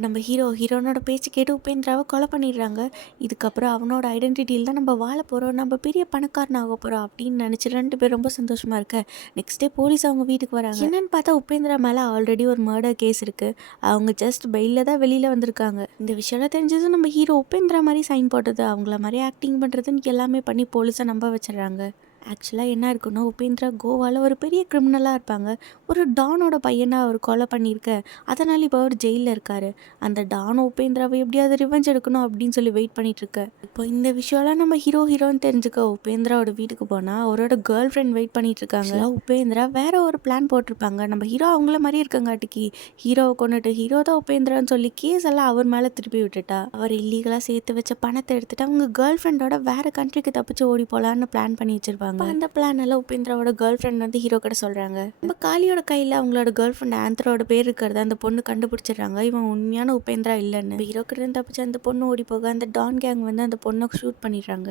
நம்ம ஹீரோனோட பேச்சு கேட்டு உபேந்திராவை கொலை பண்ணிடுறாங்க. இதுக்கப்புறம் அவனோட ஐடென்டிட்டியில் தான் நம்ம வாழ போகிறோம், நம்ம பெரிய பணக்காரன் ஆக போகிறோம் அப்படின்னு நினச்சி 2 பேர் ரொம்ப சந்தோஷமாக இருக்க, நெக்ஸ்ட் டே போலீஸ் அவங்க வீட்டுக்கு வராங்க. என்னன்னு பார்த்தா உபேந்திரா மேலே ஆல்ரெடி ஒரு மர்டர் கேஸ் இருக்குது. அவங்க ஜஸ்ட் பெயிலில் தான் வெளியில் வந்திருக்காங்க. இந்த விஷயம்லாம் தெரிஞ்சதும் நம்ம ஹீரோ உபேந்திரா மாதிரி சைன் போட்டது, அவங்கள மாதிரி ஆக்டிங் பண்ணுறதுன்னு எல்லாமே பண்ணி போலீஸை நம்ப வச்சிடுறாங்க. ஆக்சுவலாக என்ன இருக்குன்னா, உபேந்திரா கோவாவில் ஒரு பெரிய கிரிமினலாக இருப்பாங்க. ஒரு டானோட பையனை அவர் கொலை பண்ணியிருக்க, அதனால் இப்போ அவர் ஜெயிலில் இருக்கார். அந்த டான் உபேந்திராவை எப்படியாவது ரிவெஞ்ச் எடுக்கணும் அப்படின்னு சொல்லி வெயிட் பண்ணிட்டு இருக்க. இப்போ இந்த விஷயம்லாம் நம்ம ஹீரோன்னு தெரிஞ்சுக்க உபேந்திராவோட வீட்டுக்கு போனால் அவரோட கேர்ள் ஃப்ரெண்ட் வெயிட் பண்ணிட்டு இருக்காங்க. உபேந்திரா வேற ஒரு பிளான் போட்டிருப்பாங்க. நம்ம ஹீரோ அவங்கள மாதிரி இருக்கங்காட்டிக்கு ஹீரோவை கொண்டுட்டு ஹீரோ தான் உபேந்திரான்னு சொல்லி கேஸ் எல்லாம் அவர் மேலே திருப்பி விட்டுட்டா. அவர் இல்லீகலாக சேர்த்து வச்ச பணத்தை எடுத்துட்டு அவங்க கேர்ள் ஃப்ரெண்டோட வேற கண்ட்ரிக்கு தப்பிச்சு ஓடி போகலான்னு பிளான் பண்ணி வச்சிருப்பாங்க. அந்த பிளான் எல்லாம் உபேந்திராவோட கேர்ள் ஃப்ரெண்ட் வந்து ஹீரோ கிட்ட சொல்றாங்க. நம்ம காளியோட கையில அவங்களோட கேர்ள் ஃப்ரெண்ட் ஆந்தரோட பேர் இருக்கிறத அந்த பொண்ணு கண்டுபிடிச்சிடுறாங்க. இவன் உண்மையான உபேந்திரா இல்லைன்னு. ஹீரோ கிட்ட இருந்து தப்பிச்சு அந்த பொண்ணு ஓடி போக அந்த டான் கேங் வந்து அந்த பொண்ணை ஷூட் பண்ணிடுறாங்க.